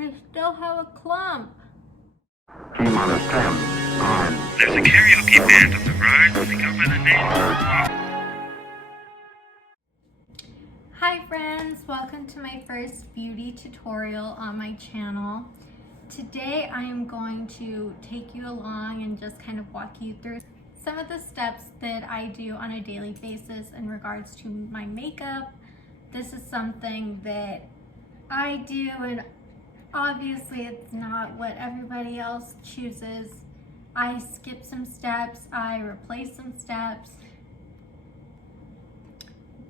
I still have a clump. Team on a 10, on. There's a karaoke band on the ride. They go by the name. Hi friends, welcome to my first beauty tutorial on my channel. Today I am going to take you along and just kind of walk you through some of the steps that I do on a daily basis in regards to my makeup. This is something that I do, and obviously it's not what everybody else chooses. I skip some steps, I replace some steps,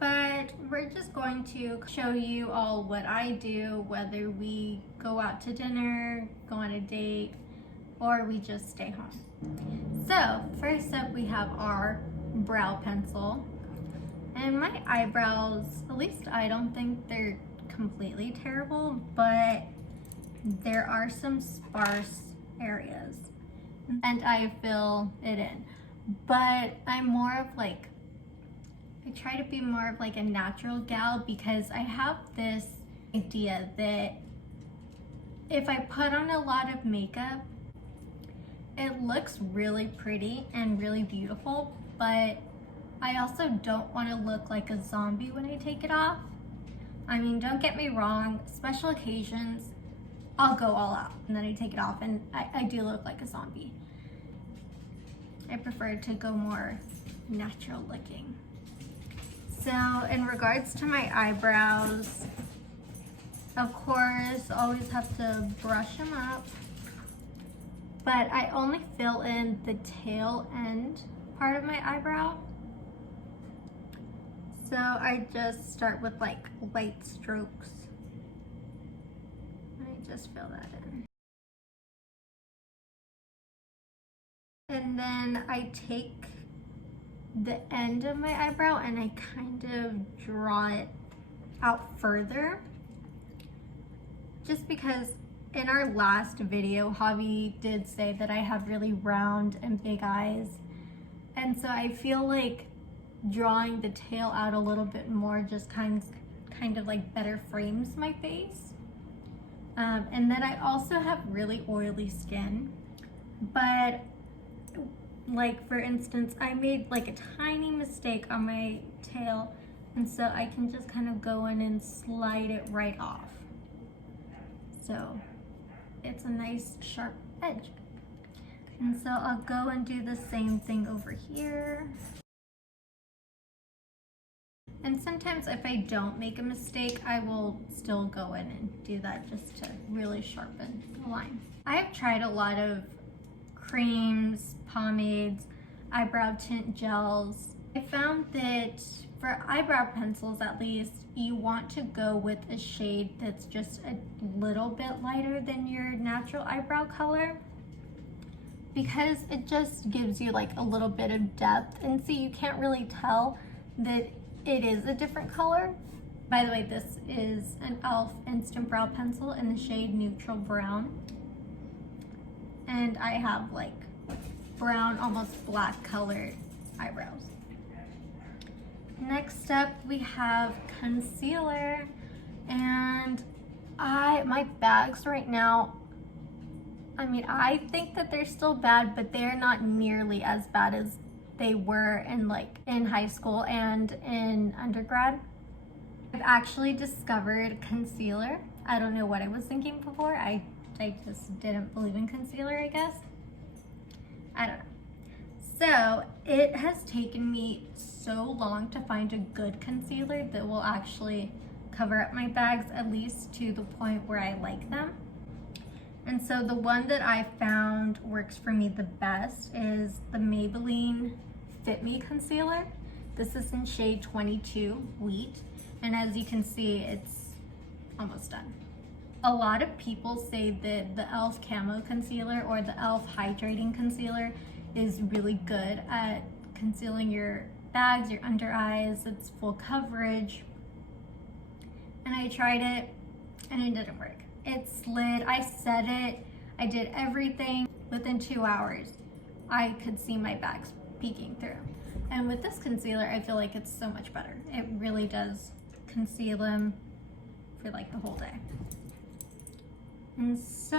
but we're just going to show you all what I do, whether we go out to dinner, go on a date, or we just stay home. So first up, we have our brow pencil. And my eyebrows, at least I don't think they're completely terrible, but there are some sparse areas and I fill it in. But I'm more of like, I try to be more of like a natural gal, because I have this idea that if I put on a lot of makeup, it looks really pretty and really beautiful, but I also don't want to look like a zombie when I take it off. I mean, don't get me wrong, special occasions, I'll go all out and then I take it off and I do look like a zombie. I prefer to go more natural looking. So in regards to my eyebrows, of course, always have to brush them up, but I only fill in the tail end part of my eyebrow. So I just start with like light strokes. I just fill that in. And then I take the end of my eyebrow and I kind of draw it out further. Just because in our last video, Javi did say that I have really round and big eyes. And so I feel like drawing the tail out a little bit more just kind of like better frames my face. And then I also have really oily skin, but like for instance, I made like a tiny mistake on my tail, and so I can just kind of go in and slide it right off. So it's a nice sharp edge. And so I'll go and do the same thing over here. And sometimes if I don't make a mistake, I will still go in and do that just to really sharpen the line. I have tried a lot of creams, pomades, eyebrow tint gels. I found that for eyebrow pencils at least, you want to go with a shade that's just a little bit lighter than your natural eyebrow color, because it just gives you like a little bit of depth, and so you can't really tell that it is a different color. By the way, this is an e.l.f. Instant Brow Pencil in the shade Neutral Brown. And I have like brown, almost black colored eyebrows. Next up, we have concealer. And my bags right now, I mean, I think that they're still bad, but they're not nearly as bad as they were in high school and in undergrad. I've actually discovered concealer. I don't know what I was thinking before. I just didn't believe in concealer, I guess. I don't know. So it has taken me so long to find a good concealer that will actually cover up my bags, at least to the point where I like them. And so the one that I found works for me the best is the Maybelline Fit Me Concealer. This is in shade 22 Wheat, and as you can see, it's almost done. A lot of people say that the e.l.f. Camo Concealer or the e.l.f. Hydrating Concealer is really good at concealing your bags, your under eyes. It's full coverage. And I tried it and it didn't work. It slid, I set it, I did everything. Within 2 hours, I could see my bags peeking through. And with this concealer, I feel like it's so much better. It really does conceal them for like the whole day. And so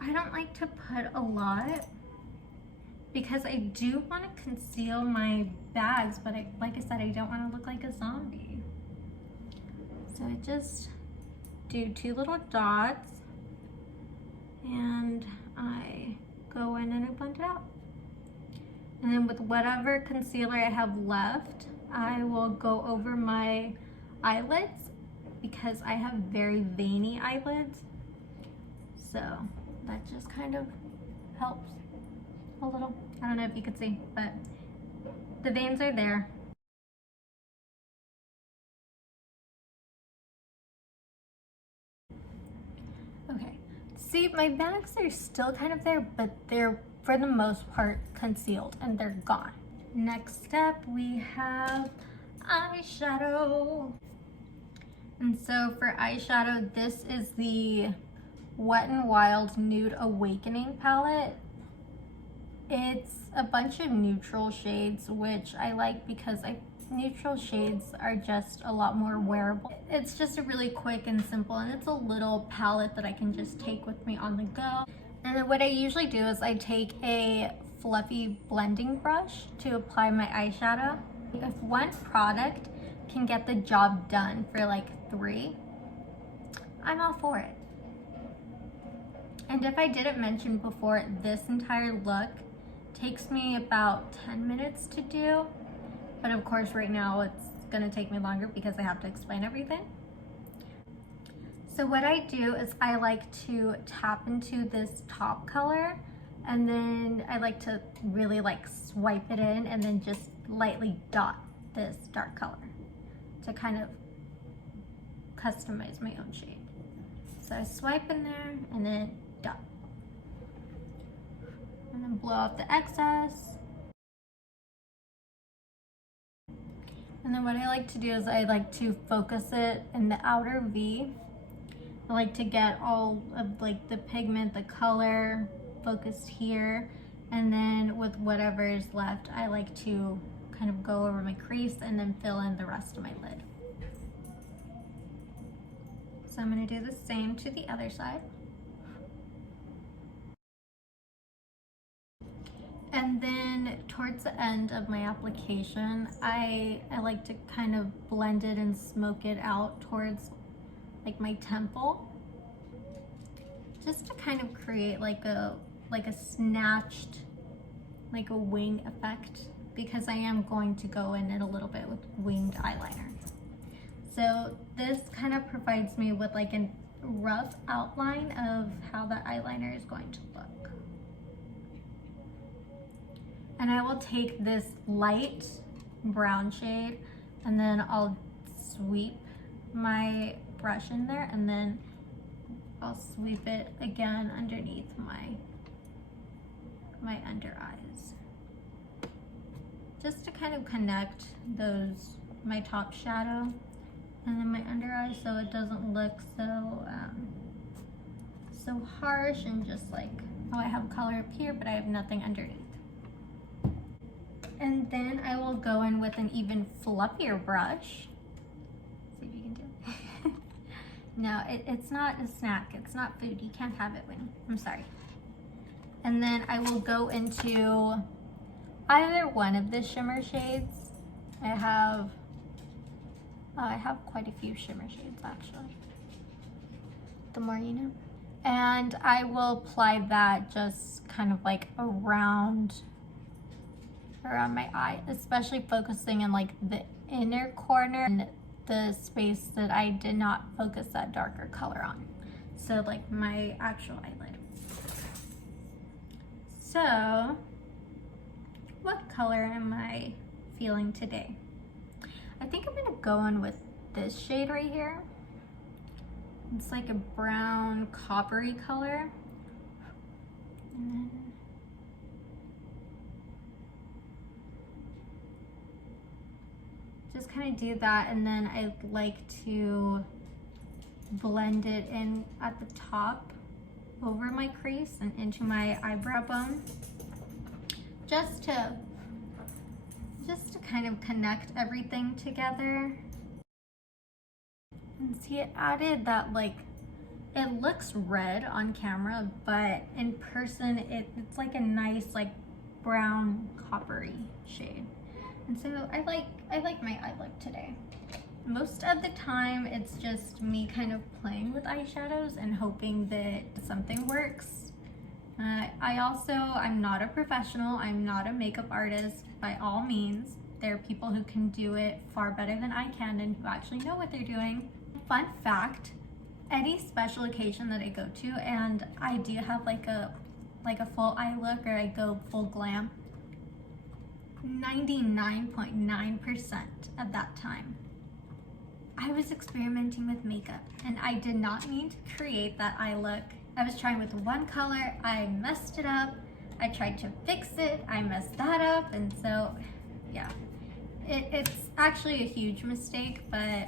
I don't like to put a lot because I do want to conceal my bags, but like I said, I don't want to look like a zombie. So I just do 2 little dots and I go in and I blend it out. And then with whatever concealer I have left, I will go over my eyelids because I have very veiny eyelids. So that just kind of helps a little. I don't know if you could see, but the veins are there. Okay, see, my bags are still kind of there, but they're for the most part concealed and they're gone. Next step, we have eyeshadow. And so for eyeshadow, this is the Wet n Wild Nude Awakening palette. It's a bunch of neutral shades, which I like because neutral shades are just a lot more wearable. It's just a really quick and simple, and it's a little palette that I can just take with me on the go. And then what I usually do is I take a fluffy blending brush to apply my eyeshadow. If one product can get the job done for like 3, I'm all for it. And if I didn't mention before, this entire look takes me about 10 minutes to do. But of course right now it's gonna take me longer because I have to explain everything. So what I do is I like to tap into this top color, and then I like to really like swipe it in and then just lightly dot this dark color to kind of customize my own shade. So I swipe in there and then dot. And then blow out the excess. And then what I like to do is I like to focus it in the outer V. I like to get all of like the pigment, the color focused here. And then with whatever is left, I like to kind of go over my crease and then fill in the rest of my lid. So I'm gonna do the same to the other side. And then towards the end of my application, I like to kind of blend it and smoke it out towards like my temple, just to kind of create like a snatched, like a wing effect, because I am going to go in it a little bit with winged eyeliner. So this kind of provides me with like a rough outline of how the eyeliner is going to look. And I will take this light brown shade and then I'll sweep my brush in there, and then I'll sweep it again underneath my under eyes, just to kind of connect my top shadow and then my under eyes, so it doesn't look so harsh and just like, oh, I have color up here but I have nothing underneath. And then I will go in with an even fluffier brush. See if you can do it. No, it's not a snack. It's not food. You can't have it, Winnie. I'm sorry. And then I will go into either one of the shimmer shades. I have quite a few shimmer shades actually. The more you know. And I will apply that just kind of like around my eye, especially focusing in like the inner corner and the space that I did not focus that darker color on. So like my actual eyelid. So what color am I feeling today? I think I'm gonna go in with this shade right here. It's like a brown coppery color. And then just kind of do that, and then I like to blend it in at the top over my crease and into my eyebrow bone, just to kind of connect everything together. And see, it added that like It looks red on camera, but in person it's like a nice like brown coppery shade. And so I like my eye look today. Most of the time it's just me kind of playing with eyeshadows and hoping that something works. I'm not a professional, I'm not a makeup artist by all means. There are people who can do it far better than I can and who actually know what they're doing. Fun fact, any special occasion that I go to and I do have like a full eye look or I go full glam, 99.9% of that time I was experimenting with makeup and I did not mean to create that eye look. I was trying with one color, I messed it up, I tried to fix it, I messed that up, and so yeah, it's actually a huge mistake. But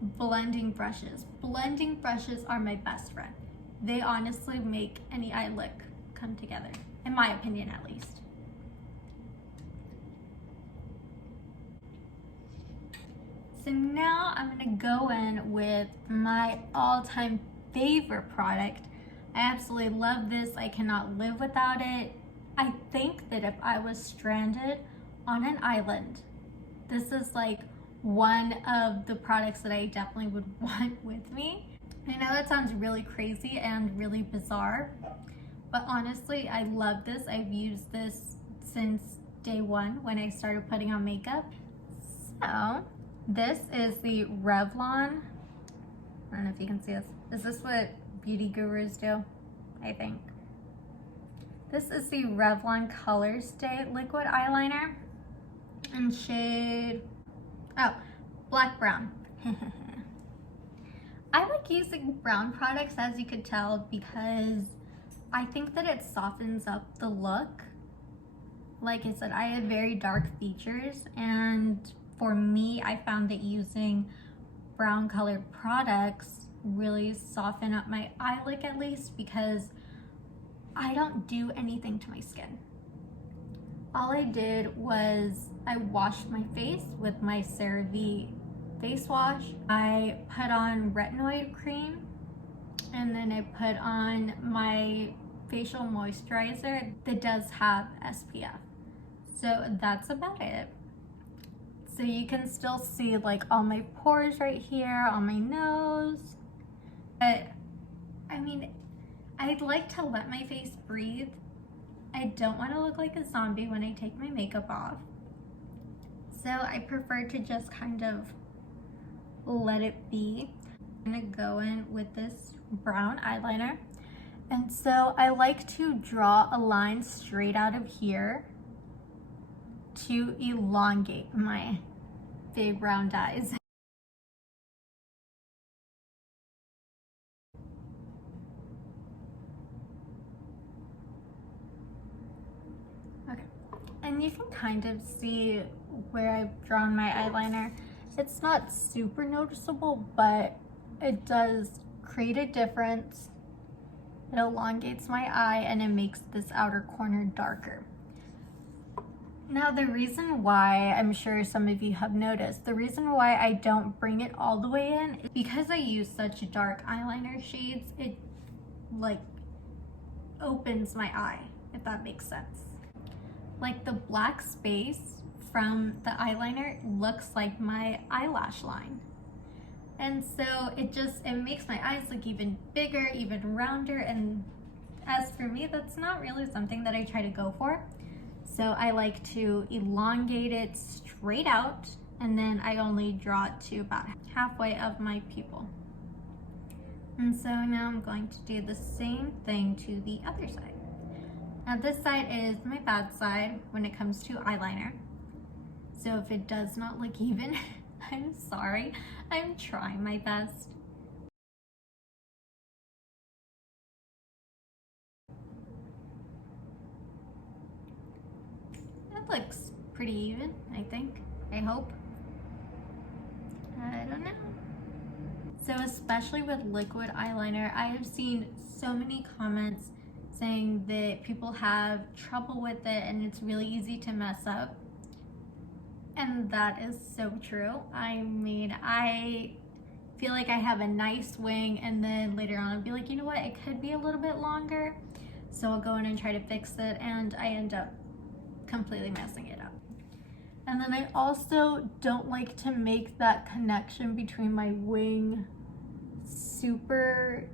blending brushes are my best friend. They honestly make any eye look come together, in my opinion at least. So now I'm gonna go in with my all-time favorite product. I absolutely love this. I cannot live without it. I think that if I was stranded on an island, this is like one of the products that I definitely would want with me. I know that sounds really crazy and really bizarre, but honestly, I love this. I've used this since day one when I started putting on makeup. So this is the Revlon. I don't know if you can see this. Is this what beauty gurus do? I think. This is the Revlon ColorStay liquid eyeliner in shade, black brown. I like using brown products, as you could tell, because I think that it softens up the look. Like I said, I have very dark features, and for me, I found that using brown colored products really soften up my eye look, at least, because I don't do anything to my skin. All I did was I washed my face with my CeraVe face wash. I put on retinoid cream, and then I put on my facial moisturizer that does have SPF. So that's about it. So you can still see like all my pores right here on my nose. But I mean, I'd like to let my face breathe. I don't want to look like a zombie when I take my makeup off. So I prefer to just kind of let it be. I'm gonna go in with this brown eyeliner. And so I like to draw a line straight out of here to elongate my big round eyes. Okay, and you can kind of see where I've drawn my eyeliner. It's not super noticeable, but it does create a difference. It elongates my eye and it makes this outer corner darker. Now, the reason why, I'm sure some of you have noticed, the reason why I don't bring it all the way in is because I use such dark eyeliner shades, it like opens my eye, if that makes sense. Like the black space from the eyeliner looks like my eyelash line. And so it makes my eyes look even bigger, even rounder, and as for me, that's not really something that I try to go for. So I like to elongate it straight out, and then I only draw it to about halfway of my pupil. And so now I'm going to do the same thing to the other side. Now this side is my bad side when it comes to eyeliner. So if it does not look even, I'm sorry. I'm trying my best. That looks pretty even, I think. I hope. I don't know. So especially with liquid eyeliner, I have seen so many comments saying that people have trouble with it and it's really easy to mess up. And that is so true. I mean, feel like I have a nice wing, and then later on I'll be like, you know what, it could be a little bit longer. So I'll go in and try to fix it, and I end up completely messing it up. And then I also don't like to make that connection between my wing super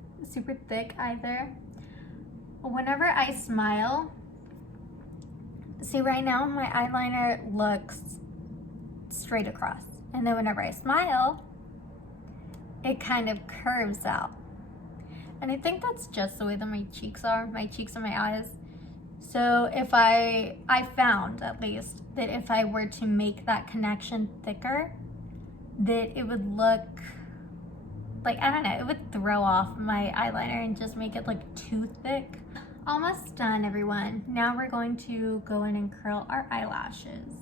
thick either. Whenever I smile, see right now my eyeliner looks straight across, and then whenever I smile, it kind of curves out. And I think that's just the way that my cheeks and my eyes. So if I found at least that if I were to make that connection thicker, that it would look like, I don't know, it would throw off my eyeliner and just make it look too thick. Almost done, everyone. Now we're going to go in and curl our eyelashes.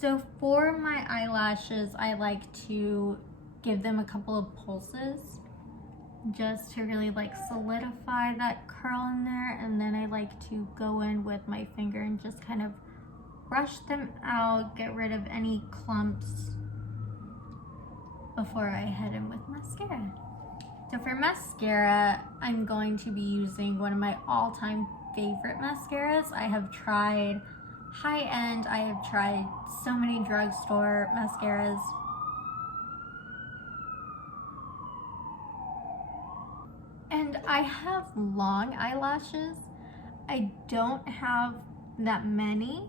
So for my eyelashes, I like to give them a couple of pulses just to really like solidify that curl in there, and then I like to go in with my finger and just kind of brush them out, get rid of any clumps before I head in with mascara. So for mascara, I'm going to be using one of my all-time favorite mascaras. I have tried high-end, I have tried so many drugstore mascaras. And I have long eyelashes. I don't have that many,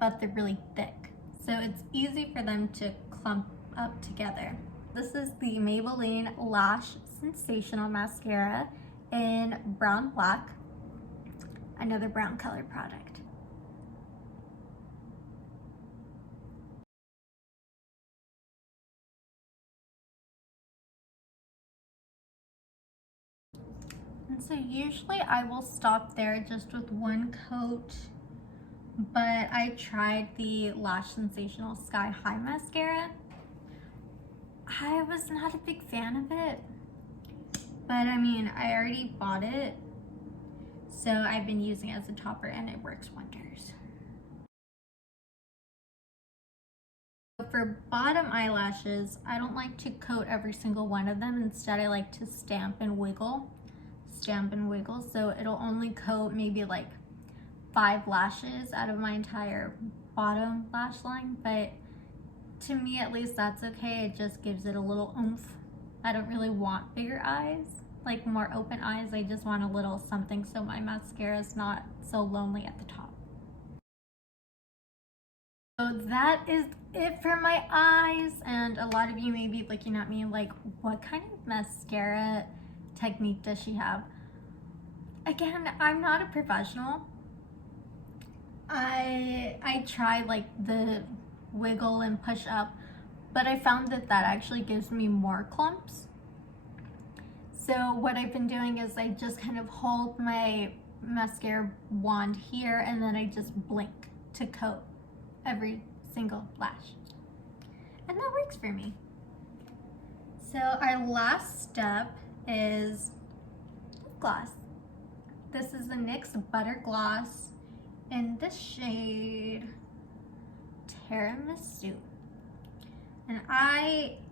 but they're really thick. So it's easy for them to clump up together. This is the Maybelline Lash Sensational Mascara in Brown Black, another brown color product. And so usually I will stop there just with one coat, but I tried the Lash Sensational Sky High Mascara. I was not a big fan of it, but I mean, I already bought it, so I've been using it as a topper and it works wonders. For bottom eyelashes, I don't like to coat every single one of them. Instead, I like to stamp and wiggle, so it'll only coat maybe like 5 lashes out of my entire bottom lash line, but to me at least that's okay. It just gives it a little oomph. I don't really want bigger eyes, like more open eyes. I just want a little something so my mascara is not so lonely at the top. So that is it for my eyes, and a lot of you may be looking at me like, what kind of mascara technique does she have? Again, I'm not a professional. I try like the wiggle and push up, but I found that actually gives me more clumps. So what I've been doing is I just kind of hold my mascara wand here, and then I just blink to coat every single lash, and that works for me. So our last step is lip gloss. This is the NYX Butter Gloss in the shade Tiramisu. And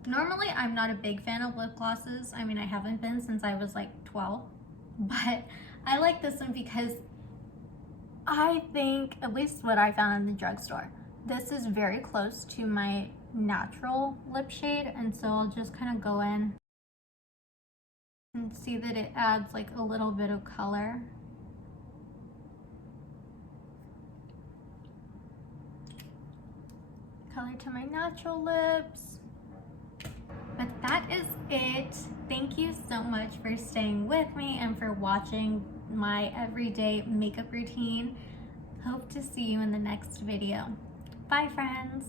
normally I'm not a big fan of lip glosses. I mean, I haven't been since I was like 12, but I like this one because I think, at least what I found in the drugstore, this is very close to my natural lip shade, and so I'll just kind of go in and see that it adds like a little bit of color. Color to my natural lips. But that is it. Thank you so much for staying with me and for watching my everyday makeup routine. Hope to see you in the next video. Bye, friends.